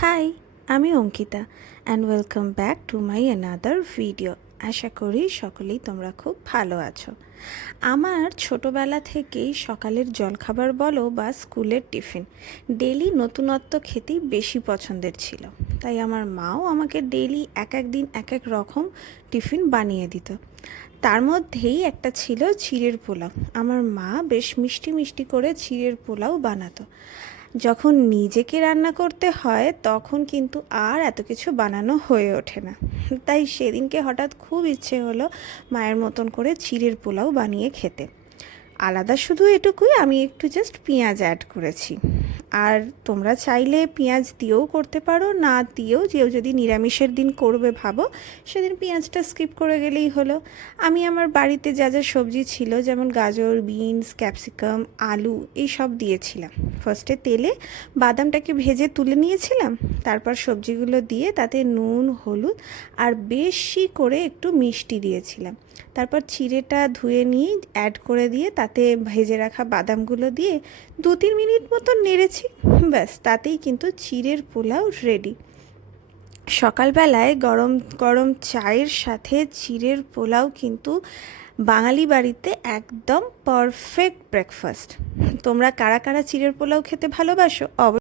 High, আমি Ankita and welcome back to my another video. আশা করি সকলেই তোমরা খুব ভালো আছো। আমার ছোটোবেলা থেকেই সকালের জলখাবার বলো বা স্কুলের টিফিন ডেলি নতুনত্ব খেতেই বেশি পছন্দের ছিল। তাই আমার মাও আমাকে ডেলি এক এক দিন এক এক রকম টিফিন বানিয়ে দিত। তার মধ্যেই একটা ছিল চিড়ের পোলাও। আমার মা বেশ মিষ্টি মিষ্টি করে চিড়ের পোলাও বানাতো। যখন নিজেকে রান্না করতে হয় তখন কিন্তু আর এত কিছু বানানো হয়ে ওঠে না। তাই সেদিনকে হঠাৎ খুব ইচ্ছে হলো মায়ের মতন করে চিড়ের পোলাও বানিয়ে খেতে। আলাদা শুধু এটুকুই, আমি একটু জাস্ট পেঁয়াজ অ্যাড করেছি। আর তোমরা চাইলে পেঁয়াজ দিয়েও করতে পারো, না দিয়েও, যেও যদি নিরামিষের দিন করবে ভাবো সেদিন পেঁয়াজটা স্কিপ করে গেলেই হলো। আমি আমার বাড়িতে যা যা সবজি ছিল, যেমন গাজর, বিনস, ক্যাপসিকাম, আলু, এই সব দিয়েছিলাম। ফার্স্টে তেলে বাদামটাকে ভেজে তুলে নিয়েছিলাম, তারপর সবজিগুলো দিয়ে তাতে নুন, হলুদ আর বেশি করে একটু মিষ্টি দিয়েছিলাম। তারপর চিড়েটা ধুয়ে নিয়ে অ্যাড করে দিয়ে তাতে ভেজে রাখা বাদামগুলো দিয়ে 2-3 মিনিট মতো নেড়েছি। ব্যাস, তাতেই কিন্তু চিড়ের পোলাও রেডি। সকালবেলায় গরম গরম চায়ের সাথে চিড়ের পোলাও কিন্তু বাঙালি বাড়িতে একদম পারফেক্ট ব্রেকফাস্ট। তোমরা কারা কারা চিড়ের পোলাও খেতে ভালোবাসো?